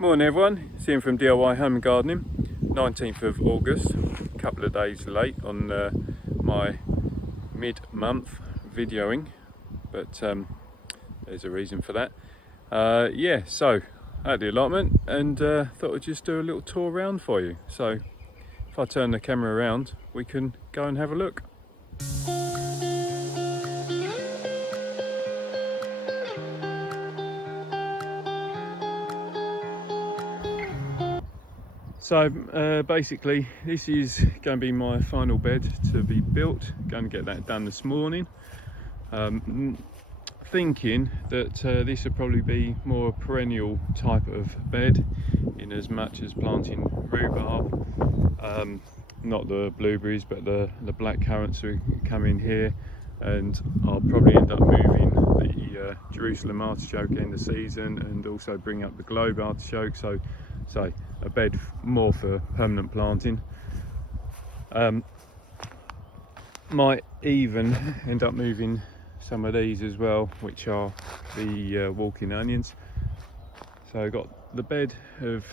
Morning everyone, it's Ian from DIY Home and Gardening. 19th of August, a couple of days late on my mid-month videoing, but there's a reason for that. So at the allotment and thought I'd just do a little tour around for you. So if I turn the camera around, we can go and have a look. So basically this is going to be my final bed to be built. Going to get that done this morning. Thinking that this would probably be more a perennial type of bed, in as much as planting rhubarb, not the blueberries but the black currants will come in here, and I'll probably end up moving the Jerusalem artichoke end of season and also bring up the globe artichoke, so a bed more for permanent planting. Might even end up moving some of these as well, which are the walking onions. So I've got the bed of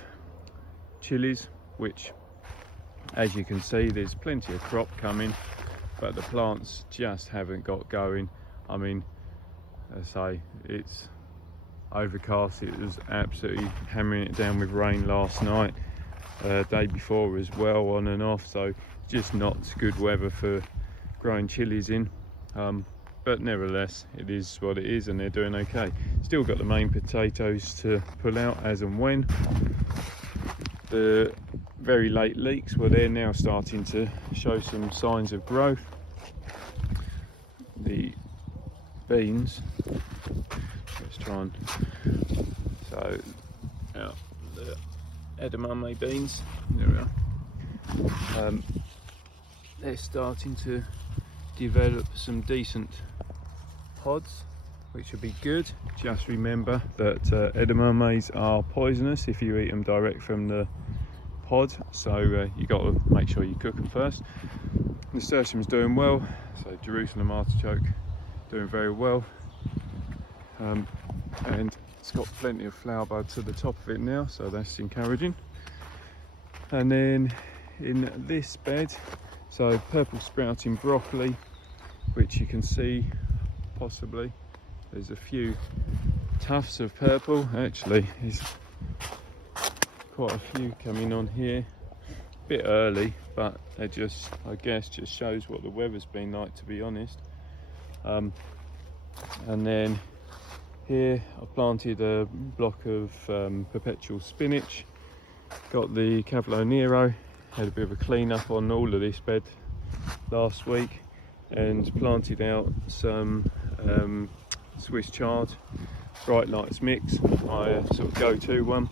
chilies, which as you can see there's plenty of crop coming, but the plants just haven't got going. I mean, as I say, it's overcast. It was absolutely hammering it down with rain last night, day before as well, on and off, so just not good weather for growing chilies in, but nevertheless it is what it is and they're doing okay. Still got the main potatoes to pull out as and when. The very late leeks, well, they're now starting to show some signs of growth. The beans, let's try and, so out the edamame beans, there we are. They're starting to develop some decent pods, which will be good. Just remember that edamames are poisonous if you eat them direct from the pod, so you got to make sure you cook them first. Nasturtium's doing well, so Jerusalem artichoke doing very well, and it's got plenty of flower bud to the top of it now, so that's encouraging. And then in this bed, so purple sprouting broccoli, which you can see possibly there's a few tufts of purple. Actually there's quite a few coming on here, a bit early, but it just, I guess, just shows what the weather's been like, to be honest. And then here I've planted a block of perpetual spinach, got the Cavolo Nero, had a bit of a clean up on all of this bed last week, and planted out some Swiss chard, Bright Lights mix, my sort of go-to one.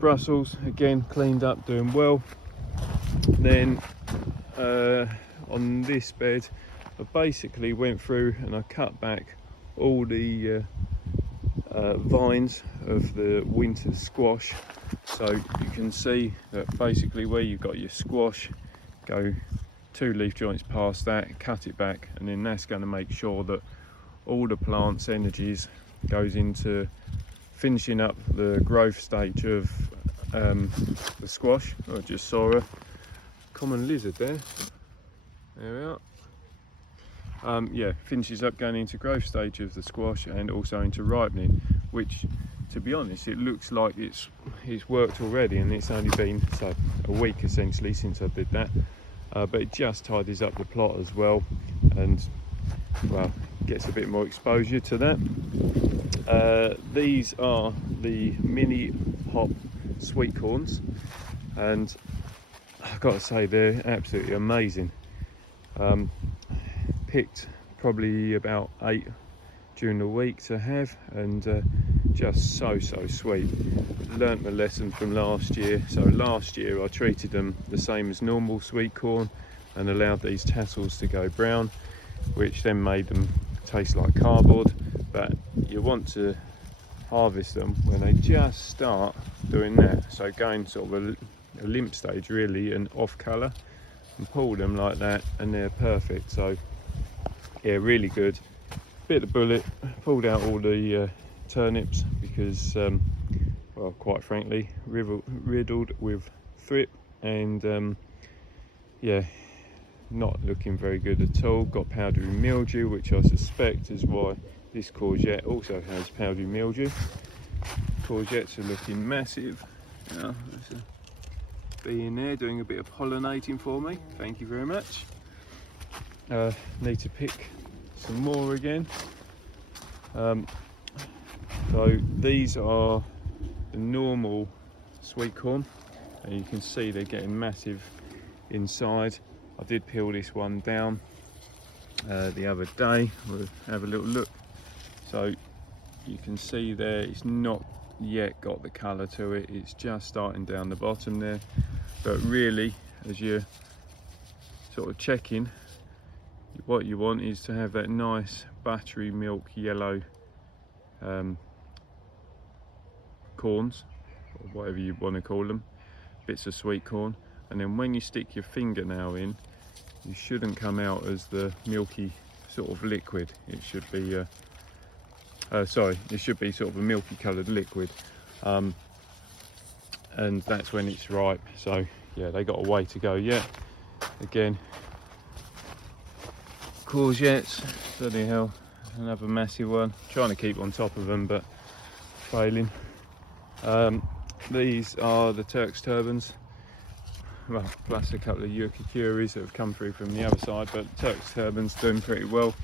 Brussels again cleaned up, doing well. Then on this bed I basically went through and I cut back all the vines of the winter squash, so you can see that basically where you've got your squash, go 2 leaf joints past that, cut it back, and then that's going to make sure that all the plant's energies goes into finishing up the growth stage of the squash. I just saw a common lizard there. There we are. Yeah, finishes up going into growth stage of the squash and also into ripening, which, to be honest, it looks like it's worked already, and it's only been a week essentially since I did that. But it just tidies up the plot as well, and well, gets a bit more exposure to that. These are the mini hop sweet corns, and I've got to say they're absolutely amazing. Picked probably about 8 during the week to have, and just so sweet. Learnt the lesson from last year. So last year I treated them the same as normal sweet corn and allowed these tassels to go brown, which then made them taste like cardboard. But you want to harvest them when they just start doing that, so going sort of a limp stage really and off colour, and pull them like that and they're perfect. So yeah, really good. Bit the bullet, pulled out all the turnips because well, quite frankly, riddled with thrip and yeah, not looking very good at all. Got powdery mildew, which I suspect is why this courgette also has powdery mildew. Courgettes are looking massive. There's a bee in there doing a bit of pollinating for me. Thank you very much. Need to pick some more again. So these are the normal sweet corn, and you can see they're getting massive inside. I did peel this one down the other day. We'll have a little look. So you can see there it's not yet got the colour to it, it's just starting down the bottom there, but really as you're sort of checking, what you want is to have that nice buttery milk yellow corns, or whatever you want to call them, bits of sweet corn, and then when you stick your fingernail in, you shouldn't come out as the milky sort of liquid. It should be it should be sort of a milky coloured liquid, and that's when it's ripe. So yeah, they got a way to go yet. Again, courgettes, bloody hell, another massive one. Trying to keep on top of them but failing. These are the Turk's turbans, well, plus a couple of Yucca-curies that have come through from the other side, but Turk's turbans doing pretty well,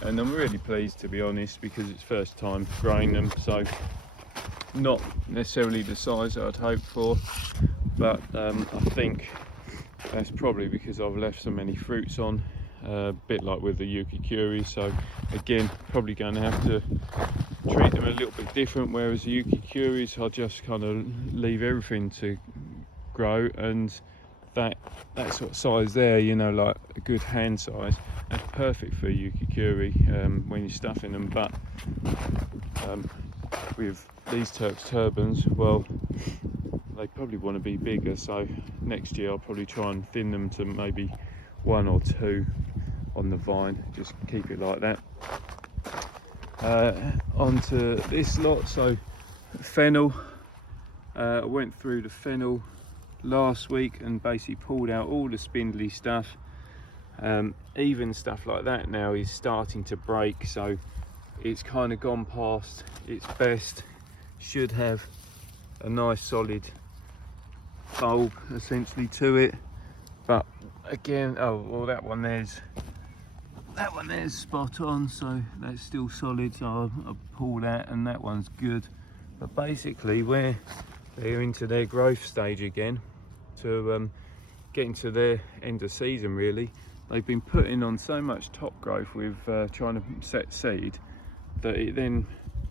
and I'm really pleased, to be honest, because it's first time growing them, so not necessarily the size I'd hoped for, but I think that's probably because I've left so many fruits on, a bit like with the Yucca-curies. So again, probably going to have to treat them a little bit different, whereas the Yucca-curies I'll just kind of leave everything to grow, and that sort of size there, you know, like a good hand size, that's perfect for a Yucca-curie when you're stuffing them. But with these Turk's turbans, well, they probably want to be bigger, so next year I'll probably try and thin them to maybe 1 or 2 on the vine, just keep it like that. Onto this lot, so fennel. I went through the fennel last week and basically pulled out all the spindly stuff. Even stuff like that now is starting to break, so it's kind of gone past its best. Should have a nice solid bulb essentially to it, but again, oh well, that one there's spot on, so that's still solid, so I'll pull that, and that one's good. But basically where they're into their growth stage again, to get into their end of season really, they've been putting on so much top growth with trying to set seed, that it then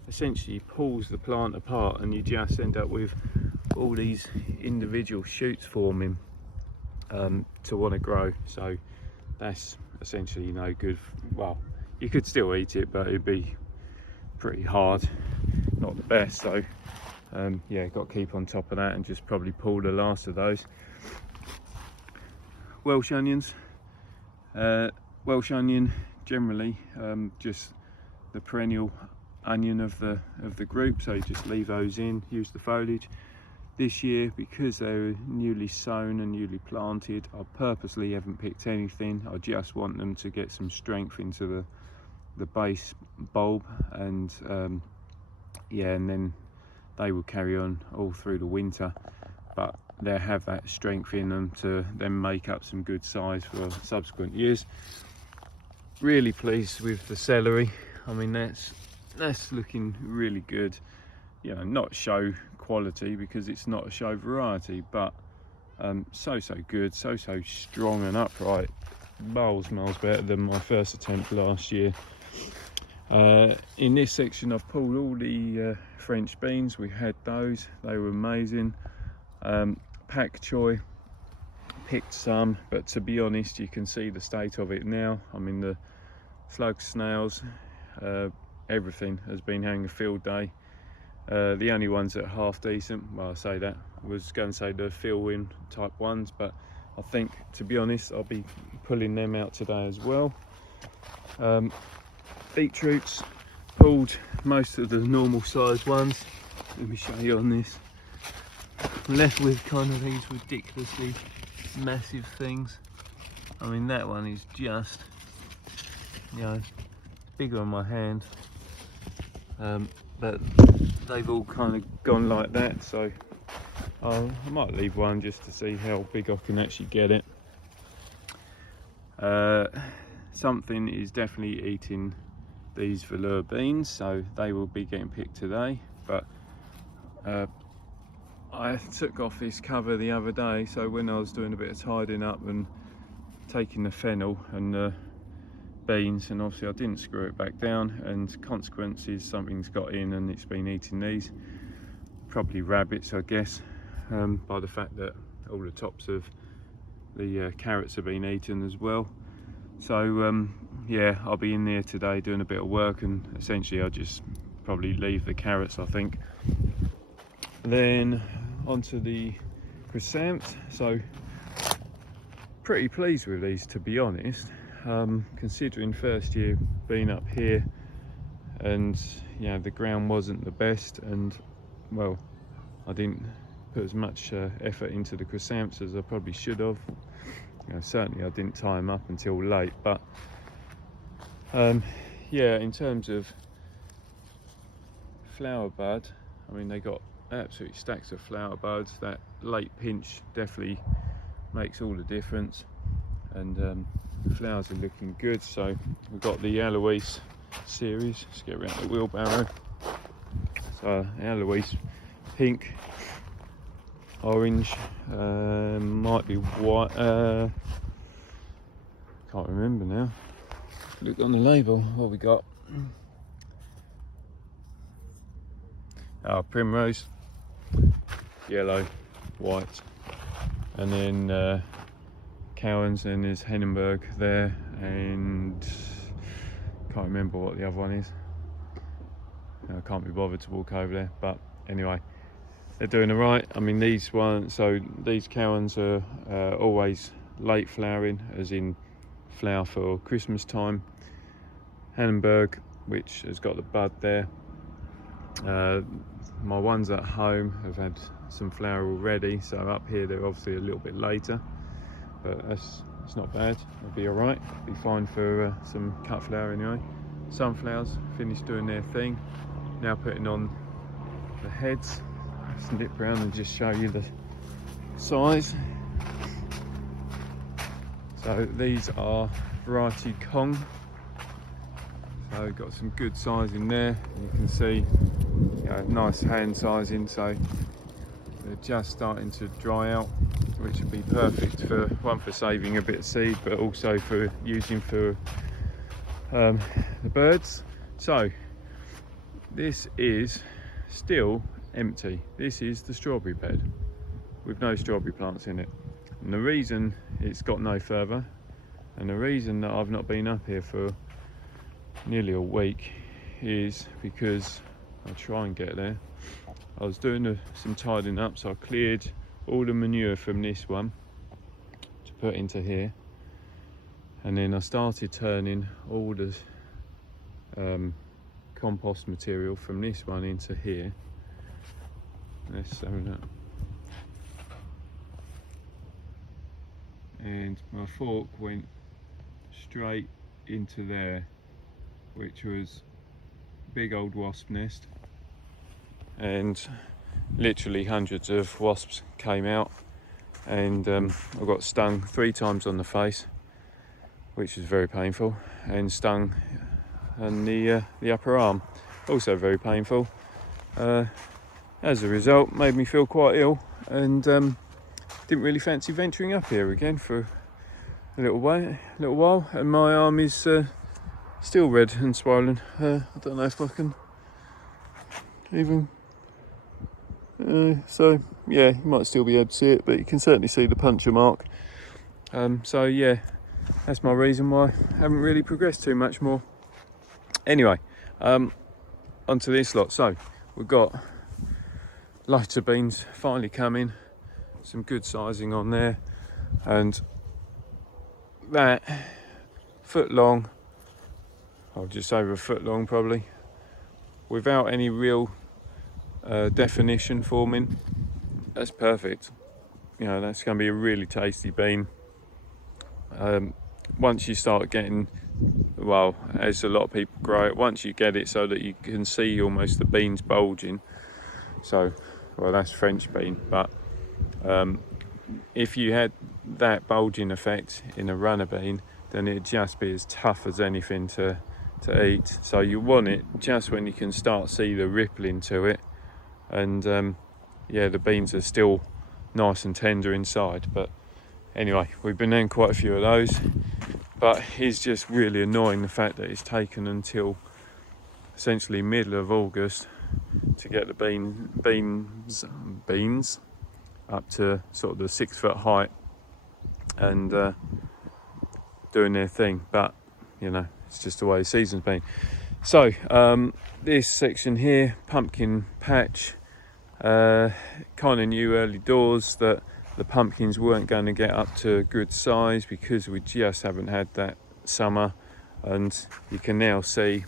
essentially pulls the plant apart, and you just end up with all these individual shoots forming to want to grow. So that's essentially no good. Well, you could still eat it, but it'd be pretty hard, not the best. So yeah, got to keep on top of that and just probably pull the last of those. Welsh onions, Welsh onion generally just the perennial onion of the group, so you just leave those in, use the foliage. This year, because they were newly sown and newly planted, I purposely haven't picked anything. I just want them to get some strength into the base bulb, and yeah, and then they will carry on all through the winter, but they have that strength in them to then make up some good size for subsequent years. Really pleased with the celery. I mean, that's looking really good. You know, not show quality because it's not a show variety, but so good, so strong and upright, miles better than my first attempt last year. In this section I've pulled all the French beans. We had those, they were amazing. Pak choy, picked some, but to be honest, you can see the state of it now. I mean, the slugs, snails, everything has been having a field day. The only ones that are half decent, well, I say that, I was going to say the fill-in type ones, but I think, to be honest, I'll be pulling them out today as well. Beetroots, pulled most of the normal size ones. Let me show you on this. I'm left with kind of these ridiculously massive things. I mean, that one is just, you know, bigger on my hand, but they've all kind of gone like that, so I might leave one just to see how big I can actually get it. Something is definitely eating these velour beans, so they will be getting picked today, but I took off this cover the other day, so when I was doing a bit of tidying up and taking the fennel and the beans, and obviously I didn't screw it back down, and consequences, something's got in and it's been eating these, probably rabbits I guess, by the fact that all the tops of the carrots have been eaten as well. So yeah, I'll be in there today doing a bit of work, and essentially I'll just probably leave the carrots, I think. Then onto the chrysanthemums. So pretty pleased with these, to be honest, considering first year being up here, and you know, the ground wasn't the best, and well, I didn't put as much effort into the chrysanthemums as I probably should have. You know, certainly I didn't tie them up until late, but yeah, in terms of flower bud, I mean, they got absolutely stacks of flower buds. That late pinch definitely makes all the difference, and the flowers are looking good. So we've got the Allotment series. Let's get around the wheelbarrow. So Allotment pink, orange, might be white, can't remember now. Look on the label, what we got. Primrose, yellow, white, and then Cowans, and there's Hindenburg there, and can't remember what the other one is. I can't be bothered to walk over there, but anyway, they're doing all right. I mean, these ones, so these Cowans are always late flowering, as in flower for Christmas time. Hindenburg, which has got the bud there. My ones at home have had some flower already, so up here they're obviously a little bit later, but it's not bad. It'll be all right. Be fine for some cut flower anyway. Sunflowers finished doing their thing. Now putting on the heads. Let's nip around and just show you the size. So these are variety Kong. So got some good size in there. You can see, you know, nice hand sizing. So they're just starting to dry out, which would be perfect for one, for saving a bit of seed, but also for using for the birds. So this is still empty. This is the strawberry bed with no strawberry plants in it, and the reason it's got no further, and the reason that I've not been up here for nearly a week, is because I'll try and get there. I was doing some tidying up, so I cleared all the manure from this one to put into here, and then I started turning all the compost material from this one into here. Let's have that. And my fork went straight into there, which was a big old wasp nest, and literally hundreds of wasps came out, and I got stung 3 times on the face, which was very painful, and stung on the upper arm, also very painful. As a result, made me feel quite ill, and didn't really fancy venturing up here again for a little while, and my arm is still red and swollen. I don't know if I can even so yeah, you might still be able to see it, but you can certainly see the puncture mark. So yeah, that's my reason why I haven't really progressed too much more. Anyway, onto this lot. So we've got loads of beans finally coming, some good sizing on there, and that foot long, or just over a foot long probably, without any real definition forming, that's perfect. You know, that's going to be a really tasty bean. Once you start getting, well, as a lot of people grow it, once you get it so that you can see almost the beans bulging, so, well, that's French bean, but if you had that bulging effect in a runner bean, then it'd just be as tough as anything to eat. So you want it just when you can start see the rippling to it, and yeah, the beans are still nice and tender inside. But anyway, we've been in quite a few of those, but it's just really annoying the fact that it's taken until essentially middle of August to get the beans up to sort of the 6 foot height and doing their thing. But you know, it's just the way the season's been. So this section here, pumpkin patch, kind of knew early doors that the pumpkins weren't going to get up to a good size because we just haven't had that summer, and you can now see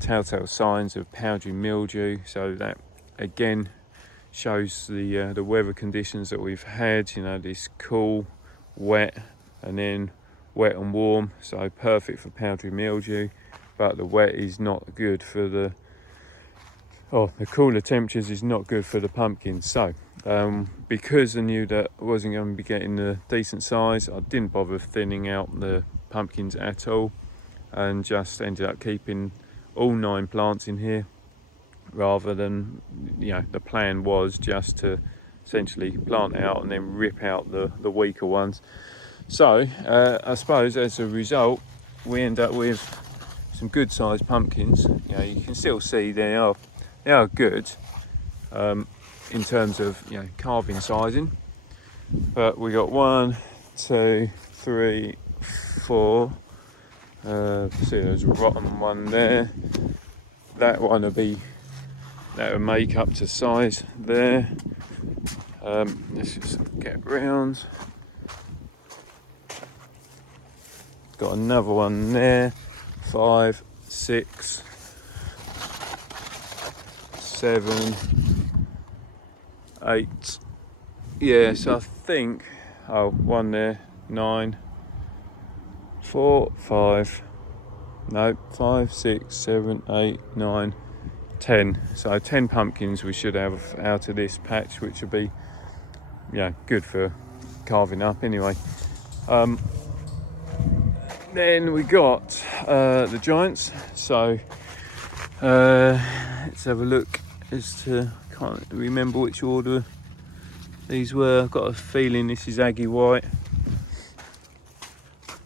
telltale signs of powdery mildew. So that again shows the weather conditions that we've had. You know, this cool, wet, and then wet and warm, so perfect for powdery mildew. But the wet is not good for the cooler temperatures is not good for the pumpkins. So because I knew that I wasn't going to be getting a decent size, I didn't bother thinning out the pumpkins at all, and just ended up keeping all 9 plants in here, rather than, you know, the plan was just to essentially plant out and then rip out the weaker ones. So I suppose as a result we end up with some good sized pumpkins. You know, you can still see they are good in terms of, you know, carving sizing, but we got 1, 2, 3, 4. See, there's a rotten one there. That one will make up to size there. Let's just get round. Got another one there. 5, 6, 7, 8. Yeah, so I think, one there, 9, 4, 5, no, 5, 6, 7, 8, 9, 10. So 10 pumpkins we should have out of this patch, which will be, yeah, good for carving up anyway. Then we got the giants. So let's have a look as to, can't remember which order these were. I've got a feeling this is Aggie White.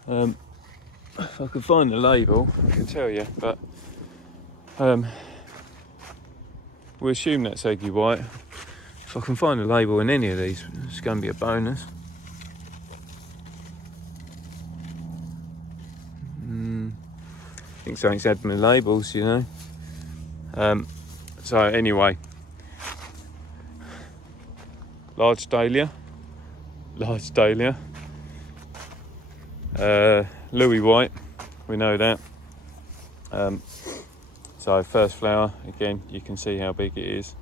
If I could find the label, I can tell you, but we'll assume that's Aggie White. If I can find a label in any of these, it's going to be a bonus. I think something's had my labels, you know. So anyway, large dahlia, Louis White, we know that. So first flower, again, you can see how big it is.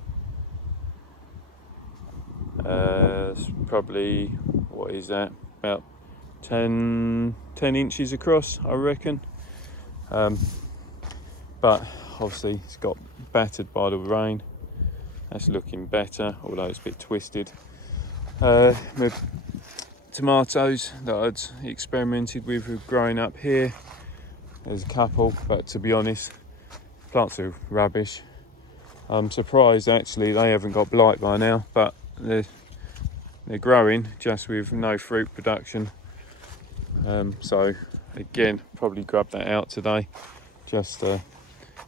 It's probably, what is that, about 10 inches across, I reckon. But obviously it's got battered by the rain. That's looking better, although it's a bit twisted. With tomatoes that I'd experimented with growing up here, there's a couple, but to be honest, plants are rubbish. I'm surprised actually they haven't got blight by now, but they're growing just with no fruit production. So again, probably grab that out today, just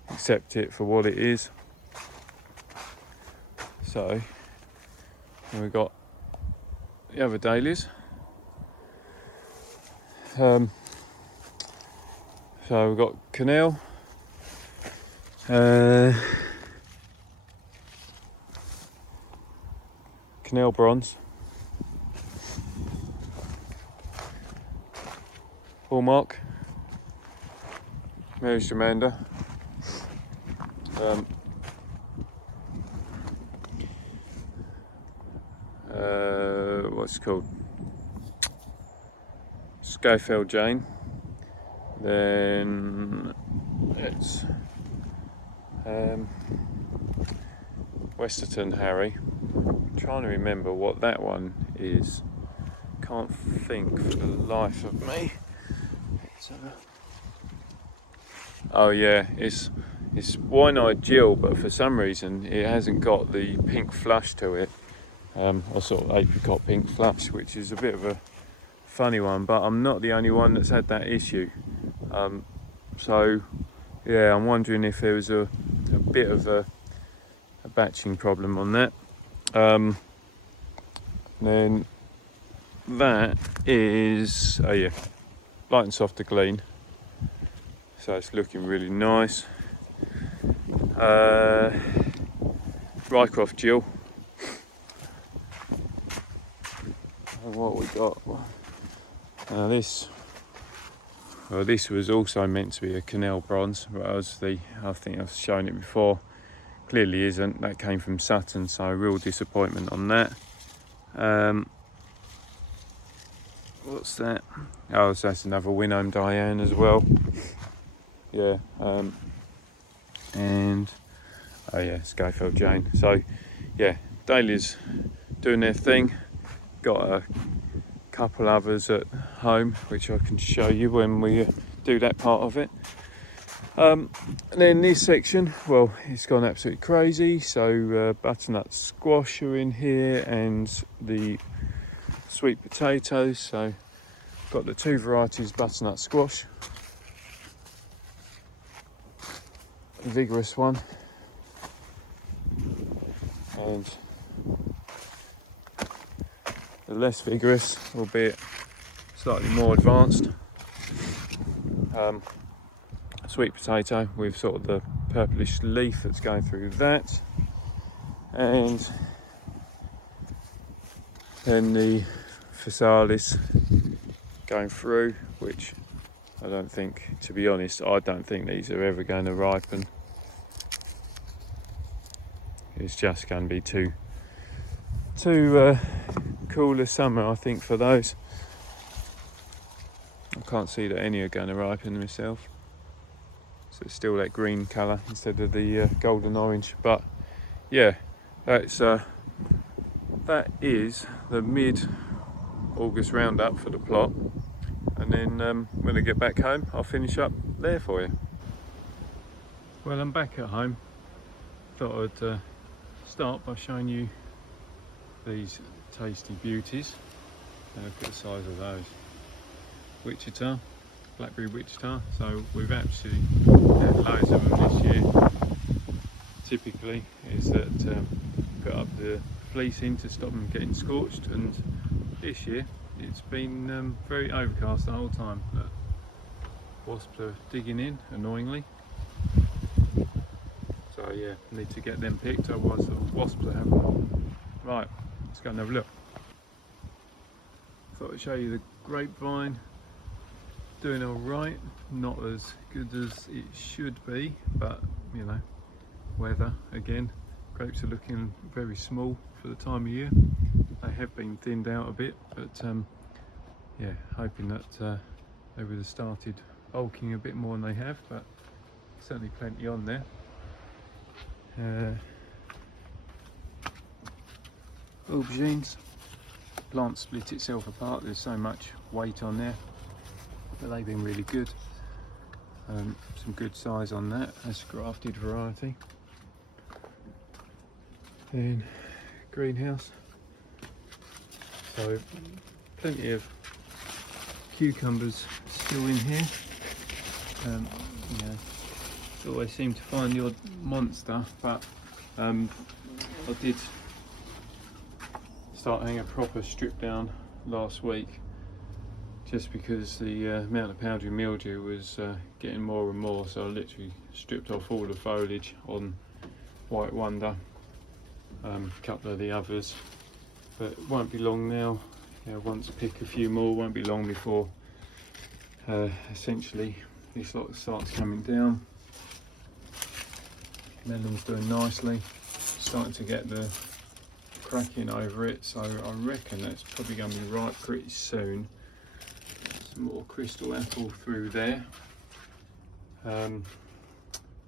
accept it for what it is. So we've got the other dahlias. So we've got Canal, Canal Bronze, Hallmark, Mary Stramander, What's it called? Scafell Jane. Then it's Westerton Harry. I'm trying to remember what that one is. Can't think for the life of me. Oh yeah, it's one-eyed Jill, but for some reason it hasn't got the pink flush to it. Or sort of apricot pink flush, which is a bit of a funny one, but I'm not the only one that's had that issue. So yeah, I'm wondering if there was a bit of a batching problem on that. Then that is, oh yeah, light and soft to clean, so it's looking really nice. Rycroft Jill. And what we got? Now this was also meant to be a Canal bronze, whereas I think I've shown it before, clearly isn't. That came from Sutton, so real disappointment on that. What's that? Oh, so that's another Winholm Diane as well. Yeah, and oh yeah, Scafell Jane. So yeah, Daly's doing their thing. Got a couple others at home, which I can show you when we do that part of it. And then this section, well, it's gone absolutely crazy. So butternut squash are in here, and the sweet potatoes. So got the two varieties butternut squash, the vigorous one, and the less vigorous, albeit slightly more advanced, sweet potato with sort of the purplish leaf that's going through that, and then the physalis going through, which I don't think, to be honest, I don't think these are ever going to ripen. It's just going to be too cool a summer, I think, for those. I can't see that any are going to ripen myself, so it's still that green colour instead of the golden orange. But yeah, that is the mid-August roundup for the plot, and then when I get back home I'll finish up there for you. Well, I'm back at home. Thought I'd start by showing you these tasty beauties. Look at the size of those. Wichita, blackberry Wichita. So we've actually had loads of them this year. Typically is that put up the fleecing to stop them getting scorched, and this year it's been very overcast the whole time, but wasps are digging in annoyingly. So yeah, need to get them picked, otherwise the wasps are having them. Right, let's go and have a look. Thought I'd show you the grapevine. Doing all right, not as good as it should be, but you know, weather again. Grapes are looking very small for the time of year. They have been thinned out a bit, but yeah, hoping that they would have started bulking a bit more than they have, but certainly plenty on there. Aubergines, plant split itself apart, there's so much weight on there, but they've been really good. Some good size on that, that's a grafted variety. Then greenhouse, so plenty of cucumbers still in here. You know, always seem to find the odd monster, but I did start having a proper strip down last week, just because the amount of powdery mildew was getting more and more, so I literally stripped off all the foliage on White Wonder, a couple of the others, but it won't be long now. You know, once I pick a few more, won't be long before essentially this lot starts coming down. Melon's doing nicely, starting to get the cracking over it, so I reckon that's probably going to be ripe pretty soon. Some more crystal apple through there.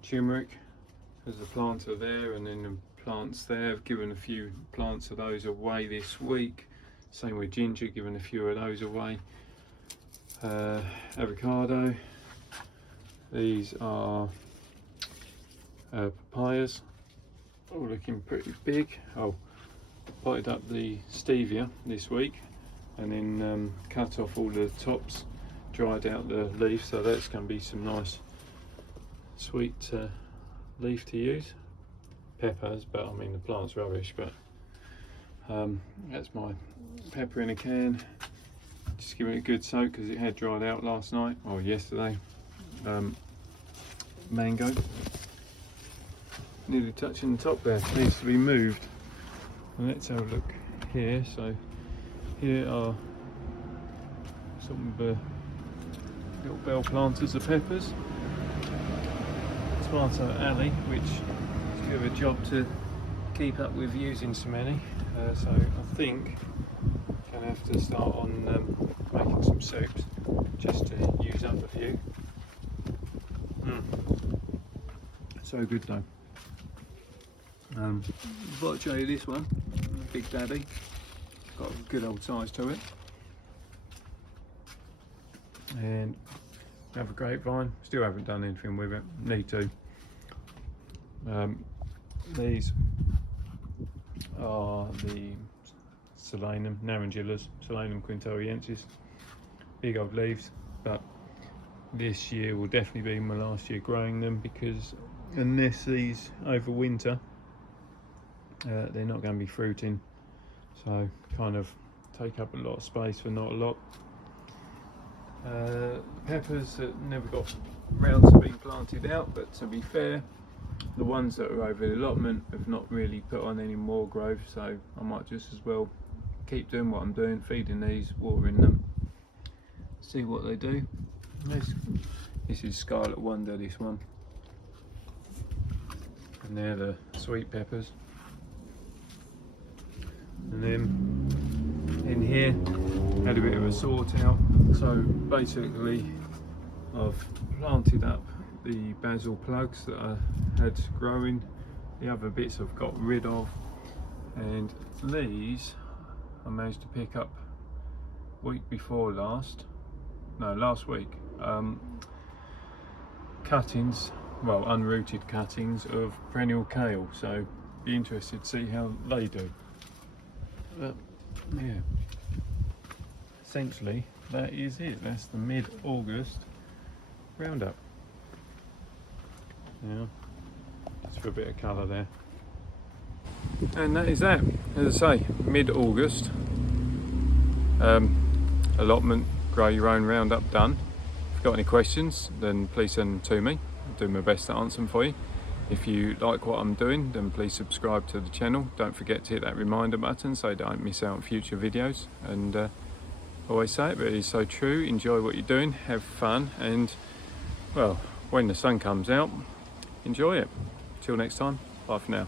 Turmeric, there's a planter there, and then the plants there. I've given a few plants of those away this week. Same with ginger, given a few of those away. Avocado. These are papayas, all looking pretty big. Oh, potted up the stevia this week, and then cut off all the tops, dried out the leaf, so that's going to be some nice sweet leaf to use. Peppers, but I mean the plant's rubbish, but that's my pepper in a can. Just giving it a good soak because it had dried out last night or yesterday. Mango, nearly touching the top there, needs to be moved. And let's have a look here. So here are some of the little bell planters of peppers. Tomato alley, which is a bit of a job to keep up with using so many. So I think I'm going to have to start on making some soups just to use up a few. So good though. Thought I'd show you this one, Big Daddy. Got a good old size to it. And have a grapevine. Still haven't done anything with it. Need to. These are the Solanum Narangillas, Solanum quintoriensis. Big old leaves, but this year will definitely be my last year growing them, because unless these overwinter, they're not going to be fruiting. So kind of take up a lot of space for not a lot. Peppers that never got round to being planted out, but to be fair, the ones that are over the allotment have not really put on any more growth, so I might just as well keep doing what I'm doing, feeding these, watering them, see what they do. This is Scarlet Wonder, this one, and they're the sweet peppers. And then in here, had a bit of a sort out. So basically I've planted up the basil plugs that I had growing. The other bits I've got rid of, and these I managed to pick up last week, cuttings, well, unrooted cuttings of perennial kale, so be interested to see how they do. But yeah, essentially that is it. That's the mid-August roundup. Yeah, just for a bit of colour there. And that is that. As I say, mid-August. Allotment, grow your own roundup done. If you've got any questions, then please send them to me. I'll do my best to answer them for you. If you like what I'm doing, then please subscribe to the channel. Don't forget to hit that reminder button so you don't miss out on future videos. And I always say it, but it is so true. Enjoy what you're doing, have fun, and well, when the sun comes out, enjoy it. Till next time, bye for now.